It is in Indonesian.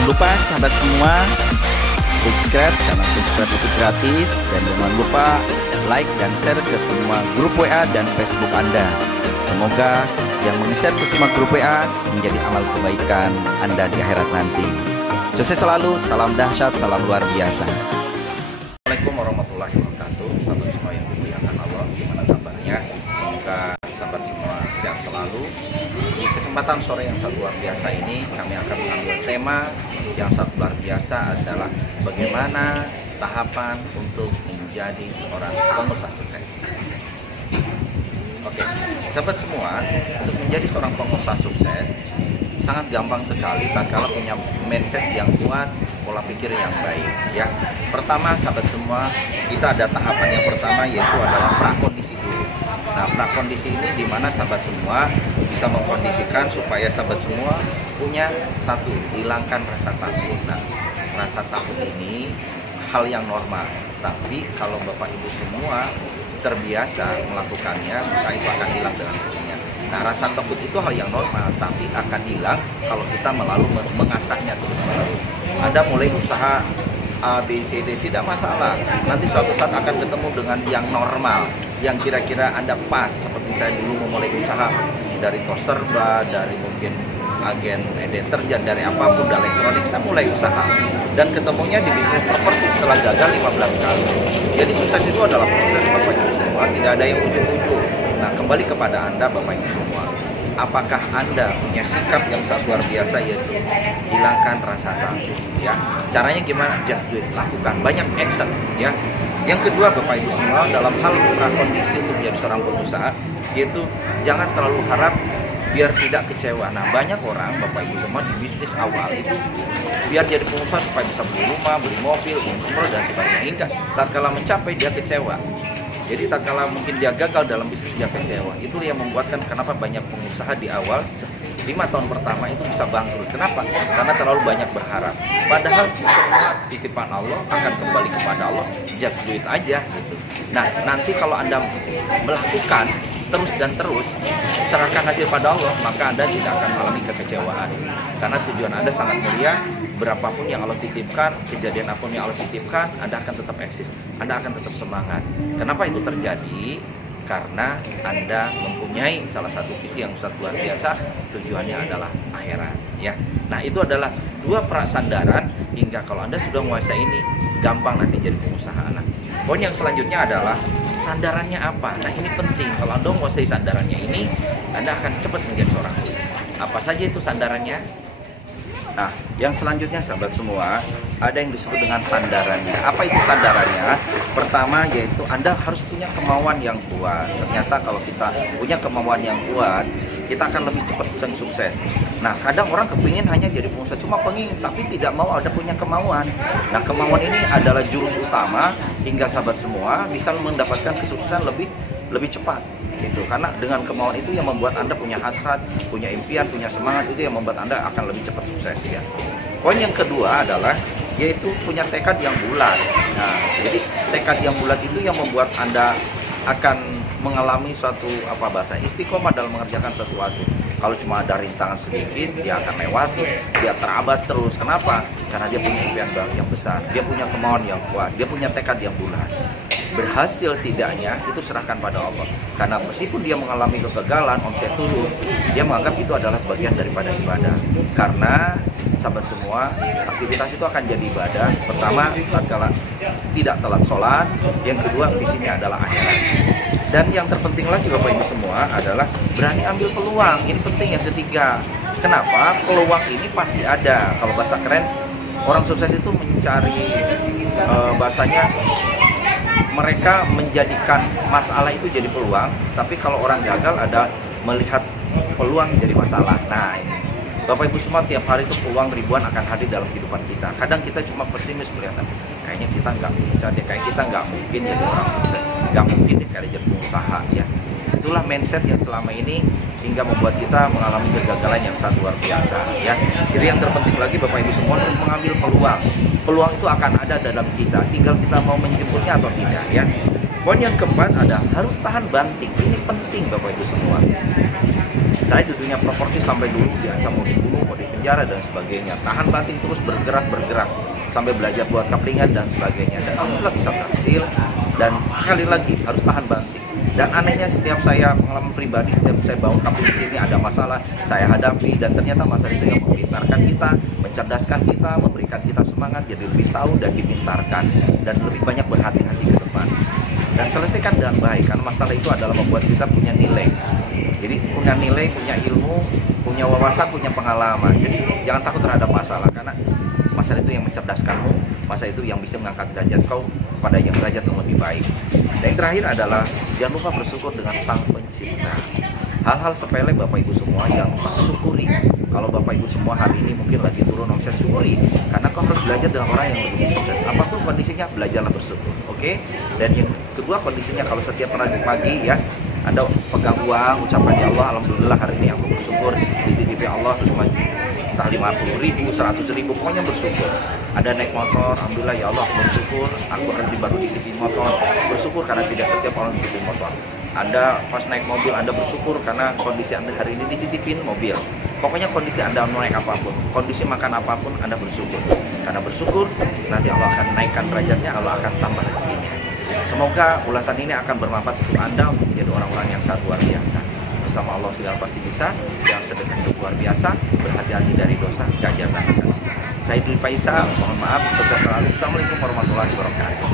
Jangan lupa sahabat semua, subscribe karena subscribe itu gratis. Dan jangan lupa like dan share ke semua grup WA dan Facebook Anda. Semoga yang meng-share ke semua grup WA menjadi amal kebaikan Anda di akhirat nanti. Sukses selalu, salam dahsyat, salam luar biasa. Assalamualaikum warahmatullahi wabarakatuh. Sahabat semua yang dimuliakan Allah, gimana kabarnya? Semoga sahabat semua sehat selalu. Di kesempatan sore yang sangat luar biasa ini, kami akan mengambil tema yang sangat luar biasa adalah bagaimana tahapan untuk menjadi seorang pengusaha sukses. Oke, sahabat semua, untuk menjadi seorang pengusaha sukses sangat gampang sekali tatkala punya mindset yang kuat, pola pikir yang baik ya. Pertama sahabat semua, kita ada tahapan yang pertama yaitu adalah prakondisi dulu. Nah, prakondisi ini dimana sahabat semua bisa mengkondisikan supaya sahabat semua punya satu, hilangkan rasa takut. Nah, rasa takut ini hal yang normal, tapi kalau Bapak Ibu semua terbiasa melakukannya, maka itu akan hilang dengan sendirinya. Nah, rasa takut itu hal yang normal, tapi akan hilang kalau kita melalui mengasahnya terus-menerus. Anda mulai usaha A, B, C, D tidak masalah. Nanti suatu saat akan ketemu dengan yang normal, yang kira-kira Anda pas. Seperti saya dulu memulai usaha dari tos serba, dari mungkin agen deterjen, dari apapun, dari elektronik, saya mulai usaha. Dan ketemunya di bisnis properti setelah gagal 15 kali. Jadi sukses itu adalah proses Bapak Ibu semua, tidak ada yang ujung-ujung. Nah, kembali kepada Anda Bapak Ibu semua, apakah Anda punya sikap yang sangat luar biasa, yaitu hilangkan rasa takut ya. Caranya gimana? Just do it, lakukan, banyak action ya. Yang kedua Bapak Ibu semua, dalam hal prakondisi untuk menjadi seorang pengusaha, yaitu jangan terlalu harap biar tidak kecewa. Nah, banyak orang Bapak Ibu semua di bisnis awal itu biar jadi pengusaha supaya bisa beli rumah, beli mobil, umroh dan sebagainya, hingga tatkala mencapai dia kecewa. Jadi tatkala mungkin dia gagal dalam bisnis, dia kecewa. Itu yang membuatkan kenapa banyak pengusaha di awal 5 tahun pertama itu bisa bangkrut. Kenapa? Karena terlalu banyak berharap. Padahal semua titipan Allah akan kembali kepada Allah. Just do it aja gitu. Nah, nanti kalau Anda melakukan terus dan terus, serahkan hasil pada Allah, maka Anda tidak akan mengalami kekecewaan. Karena tujuan Anda sangat mulia, berapapun yang Allah titipkan, kejadian apapun yang Allah titipkan, Anda akan tetap eksis, Anda akan tetap semangat. Kenapa itu terjadi? Karena Anda mempunyai salah satu visi yang sangat luar biasa, tujuannya adalah akhirat ya. Nah, itu adalah dua prasandaran hingga kalau Anda sudah menguasai ini, gampang nanti jadi pengusaha anak. Poin yang selanjutnya adalah sandarannya apa? Nah, ini penting. Kalau Anda menguasai sandarannya ini, Anda akan cepat menjadi seorang leader. Apa saja itu sandarannya? Nah, yang selanjutnya sahabat semua, ada yang disebut dengan sandarannya. Apa itu sandarannya? Pertama yaitu Anda harus punya kemauan yang kuat. Ternyata kalau kita punya kemauan yang kuat, kita akan lebih cepat sukses. Nah, kadang orang kepingin hanya jadi pengusaha, cuma pengen, tapi tidak mau ada punya kemauan. Nah, kemauan ini adalah jurus utama hingga sahabat semua bisa mendapatkan kesuksesan lebih cepat gitu. Karena dengan kemauan itu yang membuat Anda punya hasrat, punya impian, punya semangat, itu yang membuat Anda akan lebih cepat sukses ya. Poin yang kedua adalah yaitu punya tekad yang bulat. Nah, jadi tekad yang bulat itu yang membuat Anda akan mengalami suatu istiqomah dalam mengerjakan sesuatu. Kalau cuma ada rintangan sedikit, dia akan lewati, dia terabas terus. Kenapa? Karena dia punya impian yang besar, dia punya kemauan yang kuat, dia punya tekad yang bulat. Berhasil tidaknya itu serahkan pada Allah. Karena meskipun dia mengalami kegagalan, omset turun, dia menganggap itu adalah bagian daripada ibadah. Karena sahabat semua, aktivitas itu akan jadi ibadah. Pertama, tatkala tidak telat sholat. Yang kedua, visinya adalah akhirat. Dan yang terpenting lagi Bapak Ibu semua adalah berani ambil peluang. Ini penting yang ketiga. Kenapa? Peluang ini pasti ada. Kalau bahasa keren, orang sukses itu mencari bahasanya, mereka menjadikan masalah itu jadi peluang. Tapi kalau orang gagal ada melihat peluang jadi masalah. Nah, ini Bapak Ibu semua, tiap hari itu peluang ribuan akan hadir dalam kehidupan kita. Kadang kita cuma pesimis melihat, kayaknya kita nggak bisa deh, kayak kita nggak mungkin jadi orang sukses, nggak mungkin deh kayak jadi pengusaha ya. Itulah mindset yang selama ini hingga membuat kita mengalami kegagalan yang sangat luar biasa ya. Jadi yang terpenting lagi Bapak Ibu semua untuk mengambil peluang. Peluang itu akan ada dalam kita, tinggal kita mau menjemputnya atau tidak ya. Poin yang keempat ada harus tahan banting. Ini penting Bapak Ibu semua. Saya di dunia properti sampai dulu diancam mau dibunuh, mau dipenjara dan sebagainya. Tahan banting terus bergerak sampai belajar buat kaplingan dan sebagainya. Dan alhamdulillah bisa berhasil. Dan sekali lagi harus tahan banting. Dan anehnya setiap saya pengalaman pribadi, setiap saya bangun kapling sini ada masalah, saya hadapi dan ternyata masalah itu yang mempintarkan kita, mencerdaskan kita, memberikan kita semangat jadi lebih tahu dan dipintarkan dan lebih banyak berhati-hati ke depan. Dan selesaikan dengan baik, karena masalah itu adalah membuat kita punya nilai. Jadi punya nilai, punya ilmu, punya wawasan, punya pengalaman. Jadi jangan takut terhadap masalah, karena masalah itu yang mencerdaskanmu, masalah itu yang bisa mengangkat derajat kau pada yang derajat yang lebih baik. Dan yang terakhir adalah jangan lupa bersyukur dengan Sang Pencipta. Hal-hal sepele Bapak Ibu semua jangan lupa syukuri. Kalau Bapak Ibu semua hari ini mungkin lagi turun omset, syukuri. Karena kau harus belajar dengan orang yang lebih sukses. Apapun kondisinya, belajarlah bersyukur. Oke? Dan yang kedua kondisinya, kalau setiap pagi ya Anda pegang uang, ucapan ya Allah, alhamdulillah hari ini aku bersyukur dititipi Allah cuma 50.000, 100.000, pokoknya bersyukur. Ada naik motor, alhamdulillah ya Allah aku bersyukur, aku hari ini baru dititipin motor, bersyukur karena tidak setiap orang dititipin motor. Anda pas naik mobil, Anda bersyukur karena kondisi Anda hari ini dititipin mobil. Pokoknya kondisi Anda naik apapun, kondisi makan apapun, Anda bersyukur. Karena bersyukur, nanti Allah akan naikkan derajatnya, Allah akan tambah rezekinya. Semoga ulasan ini akan bermanfaat untuk Anda untuk menjadi orang-orang yang sangat luar biasa. Bersama Allah segala pasti bisa, yang sedekah itu luar biasa, berhati-hati dari dosa, gak jangan. Saya Dwi Faisal, mohon maaf, sukses selalu. Assalamualaikum warahmatullahi wabarakatuh.